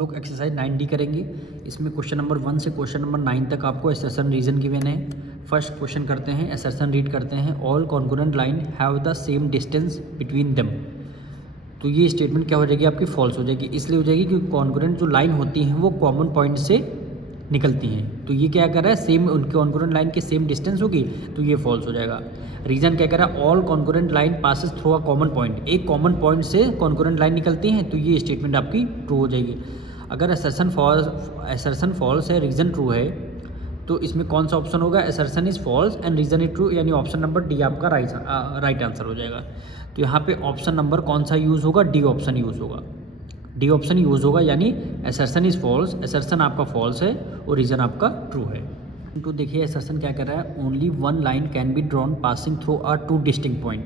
लोग exercise 9D करेंगे। इसमें क्वेश्चन नंबर 1 से क्वेश्चन नंबर 9 तक आपको असर्शन रीजन गिवन है। फर्स्ट क्वेश्चन करते हैं, असर्शन रीड करते हैं। All concurrent line have the same distance between them. तो ये स्टेटमेंट क्या हो जाएगी आपकी फॉल्स हो जाएगी। इसलिए हो जाएगी क्योंकि कॉन्करेंट जो लाइन होती हैं वो कॉमन पॉइंट से निकलती हैं। तो ये क्या कर रहा है, सेम उनके कॉन्करेंट लाइन की सेम डिस्टेंस होगी, तो ये फॉल्स हो जाएगा। रीजन क्या कह रहा है, all concurrent line passes through a common point. एक कॉमन पॉइंट से कॉन्करेंट लाइन निकलती हैं, तो ये स्टेटमेंट आपकी ट्रू हो जाएगी। अगर असर्शन फॉल्स है, रीजन ट्रू है, तो इसमें कौन सा ऑप्शन होगा, assertion is false and reason is true, यानी ऑप्शन नंबर डी आपका राइट आंसर हो जाएगा। तो यहाँ पे ऑप्शन नंबर कौन सा यूज़ होगा, डी ऑप्शन यूज़ होगा। डी ऑप्शन यूज़ होगा, यानी असर्शन इज फॉल्स, असर्शन आपका फॉल्स है और रीजन आपका ट्रू है। तो देखिए असर्शन क्या कर रहा है, only one line can be drawn passing through a two distinct point.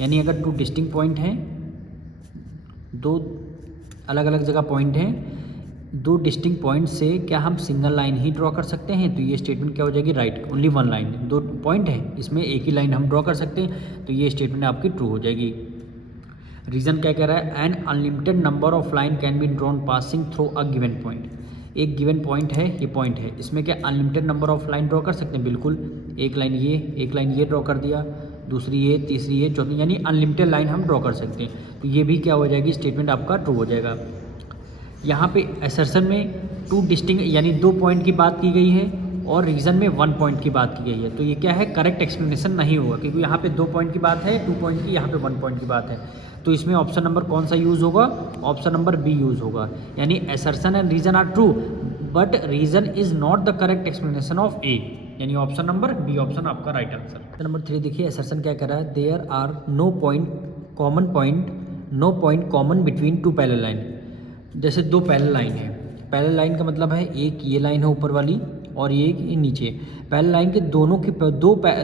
यानी अगर टू डिस्टिंक्ट पॉइंट हैं, दो अलग अलग जगह पॉइंट हैं, दो डिस्टिंक्ट पॉइंट से क्या हम सिंगल लाइन ही ड्रॉ कर सकते हैं, तो ये स्टेटमेंट क्या हो जाएगी, राइट। ओनली वन लाइन, दो पॉइंट है, इसमें एक ही लाइन हम ड्रॉ कर सकते हैं, तो ये स्टेटमेंट आपकी ट्रू हो जाएगी। रीजन क्या कह रहा है, an unlimited number of line can be drawn passing through a given point. एक गिवन पॉइंट है, ये पॉइंट है, इसमें क्या unlimited number of line draw कर सकते हैं, बिल्कुल। एक लाइन ये ड्रॉ कर दिया, दूसरी ये, तीसरी ये, चौथी, यानी अनलिमिटेड लाइन हम ड्रॉ कर सकते हैं। तो ये भी क्या हो जाएगी, स्टेटमेंट आपका ट्रू हो जाएगा। यहाँ पे असर्शन में टू डिस्टिंक्ट यानी दो पॉइंट की बात की गई है और रीजन में वन पॉइंट की बात की गई है, तो ये क्या है, करेक्ट एक्सप्लेनेशन नहीं होगा, क्योंकि यहाँ पे दो पॉइंट की बात है, टू पॉइंट की, यहाँ पे वन पॉइंट की बात है। तो इसमें ऑप्शन नंबर कौन सा यूज़ होगा, ऑप्शन नंबर बी यूज़ होगा, यानी assertion and reason are true but reason is not the correct explanation of A, यानी ऑप्शन नंबर बी ऑप्शन आपका राइट आंसर। नंबर 3 देखिए, असर्शन क्या कर रहा है, there are no point common between two parallel line. जैसे दो parallel line है, पैरेलल लाइन का मतलब है एक ये लाइन है ऊपर वाली और ये नीचे। पैरेलल लाइन के दोनों की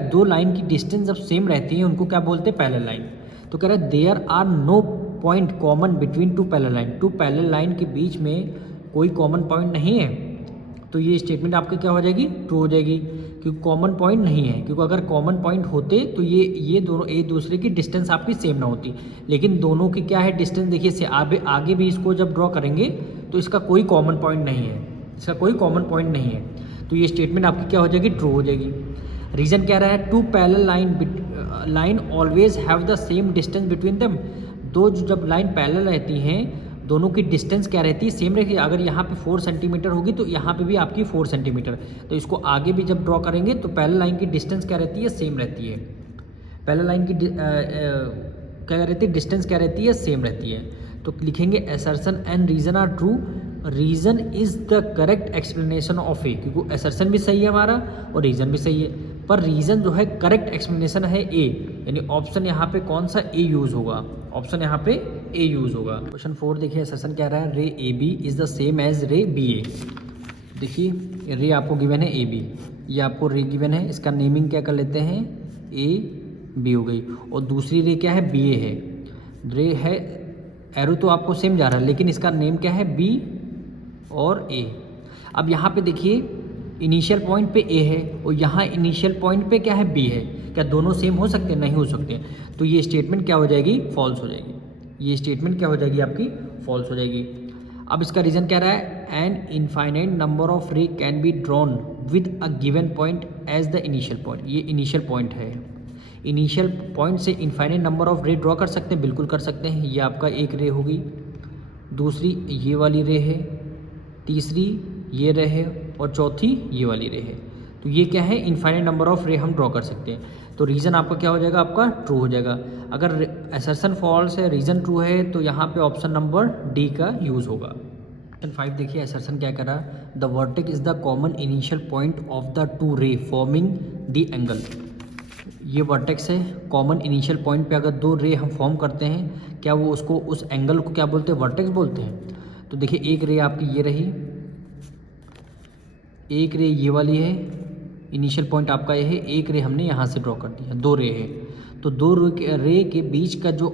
दो लाइन की डिस्टेंस जब सेम रहती है, उनको क्या बोलते हैं, पैरेलल लाइन। तो कह रहा है there are no point common between two parallel line. Two parallel line के बीच में कोई कॉमन पॉइंट नहीं है, तो ये स्टेटमेंट आपकी क्या हो जाएगी, ट्रू हो जाएगी, क्योंकि कॉमन पॉइंट नहीं है। क्योंकि अगर कॉमन पॉइंट होते तो ये दोनों एक दूसरे की डिस्टेंस आपकी सेम ना होती, लेकिन दोनों की क्या है डिस्टेंस, देखिए से आगे भी इसको जब ड्रॉ करेंगे तो इसका कोई कॉमन पॉइंट नहीं है, इसका कोई कॉमन पॉइंट नहीं है, तो ये स्टेटमेंट आपकी क्या हो जाएगी, ट्रू हो जाएगी। रीजन क्या रहा है, two parallel line always have the same distance between them. दो जब लाइन पैरेलल रहती हैं, दोनों की डिस्टेंस क्या रहती है, सेम रहती है। अगर यहाँ पे 4 सेंटीमीटर होगी तो यहाँ पे भी आपकी 4 सेंटीमीटर, तो इसको आगे भी जब ड्रॉ करेंगे तो पैरेलल लाइन की डिस्टेंस क्या रहती है, सेम रहती है। पैरेलल लाइन की क्या रहती है, डिस्टेंस क्या रहती है, सेम रहती है। तो लिखेंगे assertion and reason are true, reason is the correct explanation of A, क्योंकि असर्शन भी सही है हमारा और रीजन भी सही है, पर रीजन जो है करेक्ट एक्सप्लेनेशन है ए, यानी ऑप्शन यहाँ पे कौन सा ए यूज़ होगा, ऑप्शन यहाँ पे ए यूज़ होगा। क्वेश्चन 4 देखिए, असर्शन क्या रहा है, ray A B is the same as ray B A. देखिए रे आपको गिवन है ए बी, ये आपको रे गिवन है, इसका नेमिंग क्या कर लेते हैं, ए बी हो गई, और दूसरी रे क्या है, बी ए है। रे है, एरो तो आपको सेम जा रहा है, लेकिन इसका नेम क्या है, बी और ए। अब यहाँ पे देखिए इनिशियल पॉइंट पे ए है और यहाँ इनिशियल पॉइंट पे क्या है, बी है। क्या दोनों सेम हो सकते हैं, नहीं हो सकते, तो ये स्टेटमेंट क्या हो जाएगी, फॉल्स हो जाएगी। ये स्टेटमेंट क्या हो जाएगी आपकी, फॉल्स हो जाएगी। अब इसका रीज़न क्या रहा है, an infinite number of ray can be drawn with a given point as the initial point. ये इनिशियल पॉइंट है, इनिशियल पॉइंट से infinite number of ray draw कर सकते हैं, बिल्कुल कर सकते हैं। ये आपका एक रे होगी, दूसरी ये वाली रे है, तीसरी ये रे है और चौथी ये वाली रे है। तो ये क्या है, इनफाइनाइट नंबर ऑफ रे हम ड्रॉ कर सकते हैं। तो रीज़न आपका क्या हो जाएगा, आपका ट्रू हो जाएगा। अगर असर्शन फॉल्स है, रीज़न ट्रू है, तो यहाँ पे ऑप्शन नंबर डी का यूज़ होगा। क्वेश्चन 5 देखिए, असर्शन क्या करा, the vertex is the common initial point of the two ray forming the angle. ये वर्टेक्स है, कॉमन इनिशियल पॉइंट पे अगर दो रे हम फॉर्म करते हैं, क्या वो उसको उस एंगल को क्या बोलते हैं, वर्टेक्स बोलते हैं। तो देखिए एक रे आपकी ये रही, एक रे ये वाली है, इनिशियल पॉइंट आपका ये है, एक रे हमने यहाँ से ड्रॉ कर दिया, दो रे है। तो दो रे के बीच का जो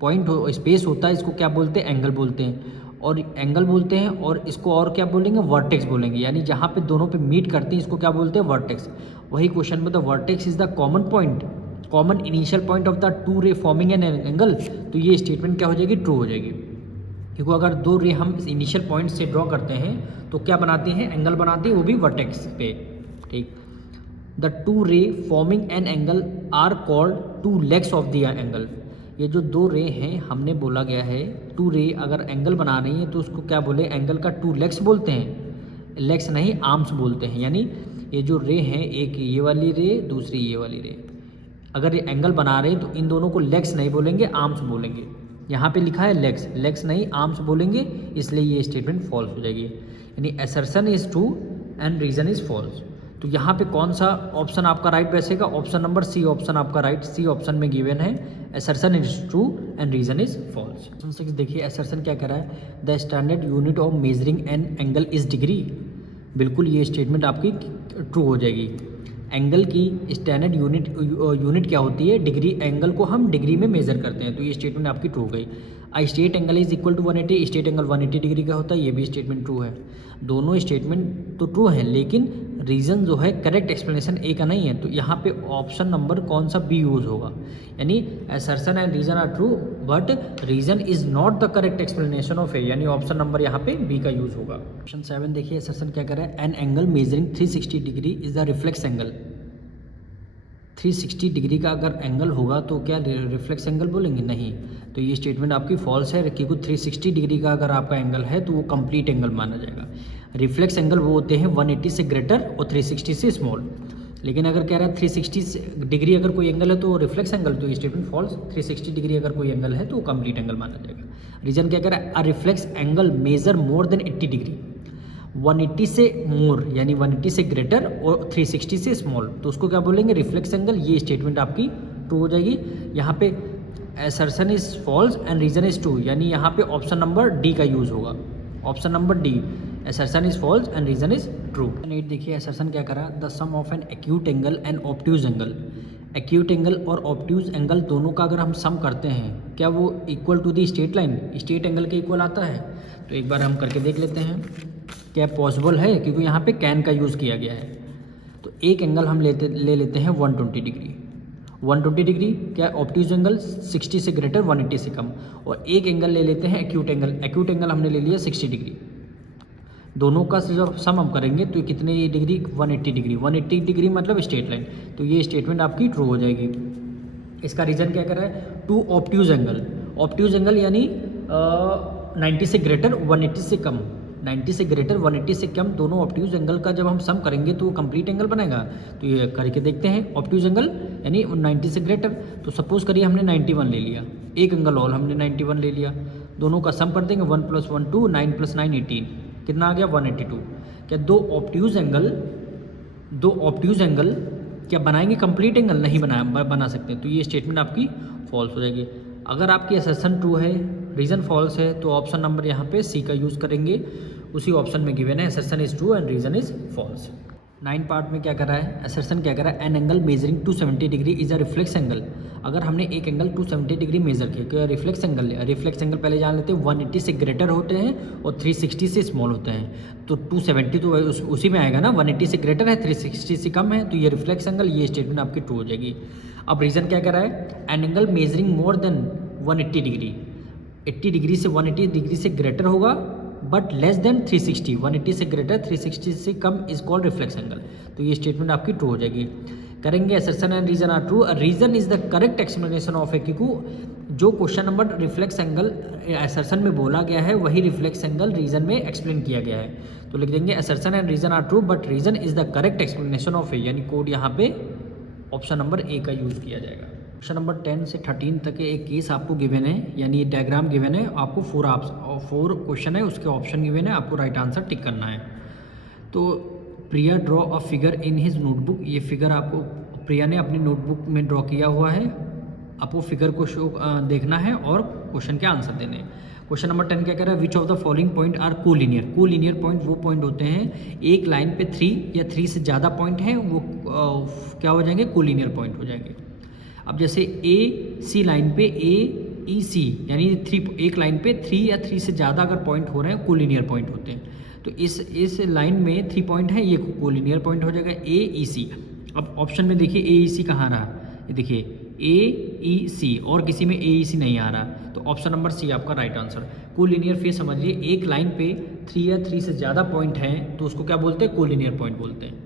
पॉइंट हो, स्पेस होता है, इसको क्या बोलते हैं, एंगल बोलते हैं, और एंगल बोलते हैं, और इसको और क्या बोलेंगे, वर्टेक्स बोलेंगे। यानी जहाँ पे दोनों पे मीट करती हैं, इसको क्या बोलते हैं, वर्टेक्स। वही क्वेश्चन में, the vertex is the common point, common initial point of the two ray forming an angle. तो ये स्टेटमेंट क्या हो जाएगी, ट्रू हो जाएगी। क्योंकि अगर दो रे हम इनिशियल पॉइंट से ड्रॉ करते हैं तो क्या बनाते हैं, एंगल बनाते हैं, वो भी वर्टेक्स पे, ठीक। The two ray forming an angle are called two legs of the angle. ये जो दो रे हैं, हमने बोला गया है टू रे अगर एंगल बना रही हैं तो उसको क्या बोले, एंगल का टू लेग्स बोलते हैं, लेग्स नहीं आर्म्स बोलते हैं। यानी ये जो रे हैं, एक ये वाली रे, दूसरी ये वाली रे, अगर ये एंगल बना रहे हैं तो इन दोनों को लेग्स नहीं बोलेंगे, आर्म्स बोलेंगे। यहाँ पे लिखा है लेग्स, लेग्स नहीं आर्म्स बोलेंगे, इसलिए ये स्टेटमेंट फॉल्स हो जाएगी। यानी assertion is true and reason is false. तो यहाँ पे कौन सा ऑप्शन आपका राइट बैठेगा, ऑप्शन नंबर सी ऑप्शन आपका राइट, सी ऑप्शन में गिवन है assertion is true and reason is false. Option 6 देखिए, असर्शन क्या कह रहा है, the standard unit of measuring an angle is degree. बिल्कुल ये स्टेटमेंट आपकी ट्रू हो जाएगी। एंगल की स्टैंडर्ड यूनिट क्या होती है, डिग्री। एंगल को हम डिग्री में मेजर करते हैं, तो ये स्टेटमेंट आपकी ट्रू हो गई। I straight angle is equal to 180, straight angle 180 degree का होता है, ये भी स्टेटमेंट ट्रू है। दोनों स्टेटमेंट तो ट्रू हैं, लेकिन रीज़न जो है करेक्ट एक्सप्लेनेशन ए का नहीं है, तो यहाँ पे ऑप्शन नंबर कौन सा बी यूज़ होगा। यानी assertion and reason are true but reason is not the correct explanation of A, यानी ऑप्शन नंबर यहाँ पे बी का यूज़ होगा। ऑप्शन 7 देखिए, असर्शन क्या कर रहा है, an angle measuring 360 degree is the reflex angle. 360 degree का अगर एंगल होगा तो क्या रिफ्लेक्स एंगल बोलेंगे, नहीं। तो ये स्टेटमेंट आपकी फॉल्स है, क्योंकि 360 डिग्री का अगर आपका एंगल है तो वो कंप्लीट एंगल माना जाएगा। रिफ्लेक्स एंगल वो होते हैं 180 से ग्रेटर और 360 से स्मॉल। लेकिन अगर कह रहा है 360 डिग्री अगर कोई एंगल है तो रिफ्लेक्स एंगल, तो ये स्टेटमेंट फॉल्स। 360 डिग्री अगर कोई एंगल है तो वो कंप्लीट एंगल माना जाएगा। रीजन क्या कह रहा है, a reflex angle measure more than 80 degree. 180 से मोर यानी 180 से ग्रेटर और 360 से स्मॉल, तो उसको क्या बोलेंगे, रिफ्लेक्स एंगल। ये स्टेटमेंट आपकी ट्रू हो जाएगी। यहाँ पे assertion is false and reason is true, यानी यहाँ पे ऑप्शन नंबर डी का यूज़ होगा। Option number D, assertion is false and reason is true. 8 देखिए, असर्शन क्या करा, the sum of an acute angle and obtuse angle. Acute angle और obtuse angle दोनों का अगर हम सम करते हैं, क्या वो equal to the straight line, straight angle के इक्वल आता है? तो एक बार हम करके देख लेते हैं क्या पॉसिबल है, क्योंकि यहाँ पे कैन का यूज़ किया गया है। तो एक एंगल हम ले लेते हैं 120 डिग्री। 120 डिग्री क्या ऑब्ट्यूज एंगल, 60 से ग्रेटर 180 से कम। और एक एंगल ले लेते हैं एक्यूट एंगल, एक्यूट एंगल हमने ले लिया 60 डिग्री। दोनों का जब सम हम करेंगे तो कितने डिग्री, 180 डिग्री। 180 डिग्री मतलब स्ट्रेट लाइन, तो ये स्टेटमेंट आपकी ट्रू हो जाएगी। इसका रीज़न क्या कर रहा है, two obtuse angle. Obtuse angle यानी 90 से ग्रेटर 180 से कम, 90 से ग्रेटर 180 से कम दोनों ऑब्ट्यूज एंगल का जब हम सम करेंगे तो वो कंप्लीट एंगल बनेगा। तो ये करके देखते हैं, ऑब्ट्यूज एंगल यानी 90 से ग्रेटर। तो सपोज करिए हमने 91 ले लिया, एक एंगल और हमने 91 ले लिया, दोनों का सम कर देंगे, 1 + 1 2, 9 + 9 18, कितना आ गया 182। क्या दो ऑब्ट्यूज एंगल क्या बनाएंगे कंप्लीट एंगल, नहीं बना सकते, तो ये स्टेटमेंट आपकी फॉल्स हो जाएगी। अगर आपकी असर्शन ट्रू है, रीज़न फॉल्स है, तो ऑप्शन नंबर यहाँ पे सी का यूज़ करेंगे, उसी ऑप्शन में गिवन है assertion is true and reason is false. 9 part में क्या कर रहा है, असर्शन क्या कर रहा है, an angle measuring 270 degree is a reflex angle. अगर हमने एक एंगल 270 डिग्री मेजर किया, क्या रिफ्लेक्स एंगल है? रिफ्लेक्स एंगल पहले जान लेते हैं 180 से ग्रेटर होते हैं और 360 से स्मॉल होते हैं। तो 270 तो उसी में आएगा ना, 180 से ग्रेटर है, 360 से कम है, तो ये रिफ्लेक्स एंगल, ये स्टेटमेंट आपकी ट्रू हो जाएगी। अब रीज़न क्या कर रहा है, an angle measuring more than 180 degree, 80 degree से 180 डिग्री से ग्रेटर होगा बट लेस देन 360, 180 से ग्रेटर 360 से कम इज कॉल्ड रिफ्लेक्स एंगल। तो ये स्टेटमेंट आपकी ट्रू हो जाएगी। करेंगे assertion and reason are true, reason is the correct explanation of A, क्योंकि जो question number reflex angle assertion में बोला गया है वही रिफ्लेक्स एंगल रीजन में एक्सप्लेन किया गया है। तो लिख देंगे assertion and reason are true but reason is the correct explanation of A, यानी कोड यहाँ पे ऑप्शन नंबर ए का यूज़ किया जाएगा। क्वेश्चन नंबर 10 से 13 तक एक केस आपको गिवन है, यानी ये डायग्राम गिवन है, आपको 4 क्वेश्चन है, उसके ऑप्शन गिवन है, आपको राइट आंसर टिक करना है। तो Priya draw a figure in his notebook, ये फिगर आपको प्रिया ने अपनी नोटबुक में ड्रॉ किया हुआ है, आपको फिगर को देखना है और क्वेश्चन के आंसर देने हैं। क्वेश्चन नंबर 10 क्या कह रहा है, which of the following point are collinear. Collinear point वो पॉइंट होते हैं एक लाइन पे 3 या 3 से ज़्यादा पॉइंट हैं, वो क्या हो जाएंगे, कोलिनियर पॉइंट हो जाएंगे। अब जैसे ए सी लाइन पे ए ई सी यानी एक लाइन पे 3 या 3 से ज़्यादा अगर पॉइंट हो रहे हैं, कोलिनियर पॉइंट होते हैं। तो इस लाइन में 3 पॉइंट है, ये कोलिनियर पॉइंट हो जाएगा ए ई सी। अब ऑप्शन में देखिए ए ई सी कहाँ रहा, ये देखिए ए ई सी और किसी में ए ई सी नहीं आ रहा, तो ऑप्शन नंबर सी आपका राइट आंसर। कोलिनियर फेज समझिए, एक लाइन पे 3 या 3 से ज़्यादा पॉइंट हैं तो उसको क्या बोलते हैं, कोलिनियर पॉइंट बोलते हैं।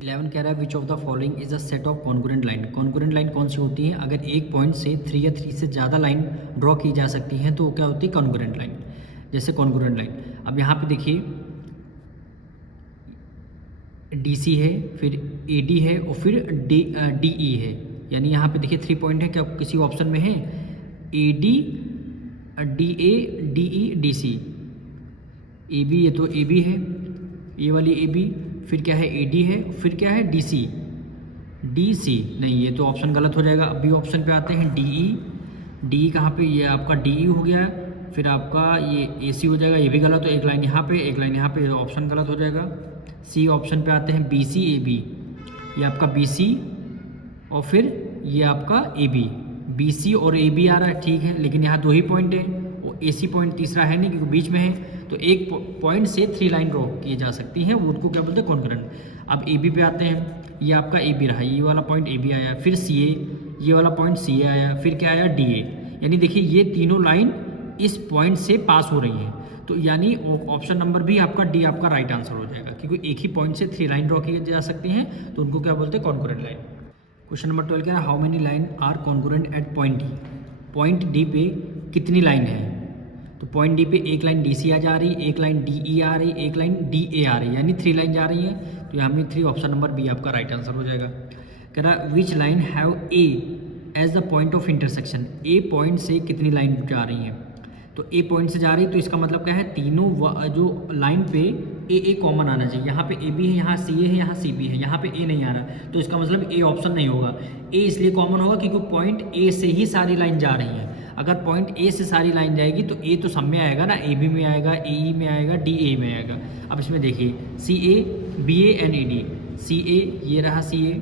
11 कह रहा है which of the following is a set of congruent line. Congruent line कौन सी होती है, अगर एक पॉइंट से 3 या 3 से ज़्यादा लाइन ड्रॉ की जा सकती हैं तो वो क्या होती है, कॉन्ग्रुएंट लाइन। जैसे कॉन्ग्रुएंट लाइन, अब यहाँ पे देखिए DC है, फिर AD है और फिर DE है, यानी यहाँ पे देखिए 3 पॉइंट है, क्या किसी ऑप्शन में है AD DA DE DC। AB, ये तो AB है, ये वाली AB, फिर क्या है AD है, फिर क्या है DC नहीं, ये तो ऑप्शन गलत हो जाएगा। अभी ऑप्शन पे आते हैं DE कहाँ पे, ये आपका DE हो गया है, फिर आपका ये AC हो जाएगा, ये भी गलत हो, एक लाइन यहाँ पे एक लाइन यहाँ पे, ऑप्शन गलत हो जाएगा। C ऑप्शन पे आते हैं BC AB, ये आपका BC और फिर ये आपका AB। BC और AB आ रहा है, ठीक है, लेकिन यहाँ 2 ही पॉइंट है और AC पॉइंट तीसरा है नहीं क्योंकि बीच में है, तो एक पॉइंट से 3 लाइन ड्रॉ की जा सकती हैं, वो उनको क्या बोलते हैं, कॉन्ग्रुएंट। अब AB पे आते हैं, ये आपका AB रहा, ये वाला पॉइंट AB आया, फिर CA, ये वाला पॉइंट CA आया, फिर क्या आया DA, यानी देखिए ये तीनों लाइन इस पॉइंट से पास हो रही हैं, तो यानी ऑप्शन नंबर भी आपका D आपका राइट आंसर हो जाएगा, क्योंकि एक ही पॉइंट से 3 लाइन ड्रॉ की जा सकती हैं तो उनको क्या बोलते हैं, कॉन्ग्रुएंट लाइन। क्वेश्चन नंबर 12 कह रहा है how many line are congruent at point D। Point D पे कितनी लाइन है, तो पॉइंट D पे एक लाइन DC आ जा रही, एक लाइन DE आ रही, एक लाइन DA आ रही, यानी 3 लाइन जा रही है, तो यहाँ में 3 ऑप्शन नंबर B आपका राइट आंसर हो जाएगा। कह रहा है which line have A as the point of intersection. A point से कितनी लाइन जा रही हैं, तो A पॉइंट से जा रही है, तो इसका मतलब क्या है, तीनों जो लाइन पे A कॉमन आना चाहिए। यहाँ पे AB है, यहाँ CA है, यहाँ CB है, यहाँ पे A नहीं आ रहा, तो इसका मतलब A ऑप्शन नहीं होगा। A इसलिए कॉमन होगा क्योंकि पॉइंट A से ही सारी लाइन जा रही हैं। अगर पॉइंट A से सारी लाइन जाएगी तो A तो सब में आएगा ना, AB में आएगा, AE में आएगा, DA में आएगा। अब इसमें देखिए CA BA and AD, CA ये रहा CA,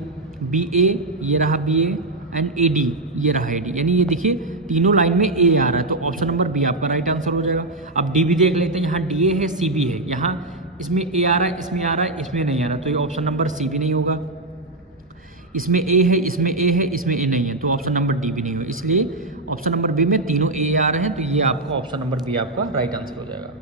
BA ये रहा BA एंड AD ये रहा AD, यानी ये देखिए तीनों लाइन में A आ रहा है, तो ऑप्शन नंबर B आपका राइट आंसर हो जाएगा। अब D भी देख लेते हैं, यहाँ DA है, CB है, यहाँ इसमें A आ रहा है, इसमें आ रहा है, इसमें नहीं आ रहा, तो ये ऑप्शन नंबर C भी नहीं होगा। इसमें A है, इसमें A है, इसमें A नहीं है, तो ऑप्शन नंबर D भी नहीं होगा, इसलिए ऑप्शन नंबर B में तीनों A आ रहे हैं, तो ये आपका ऑप्शन नंबर B आपका राइट आंसर हो जाएगा।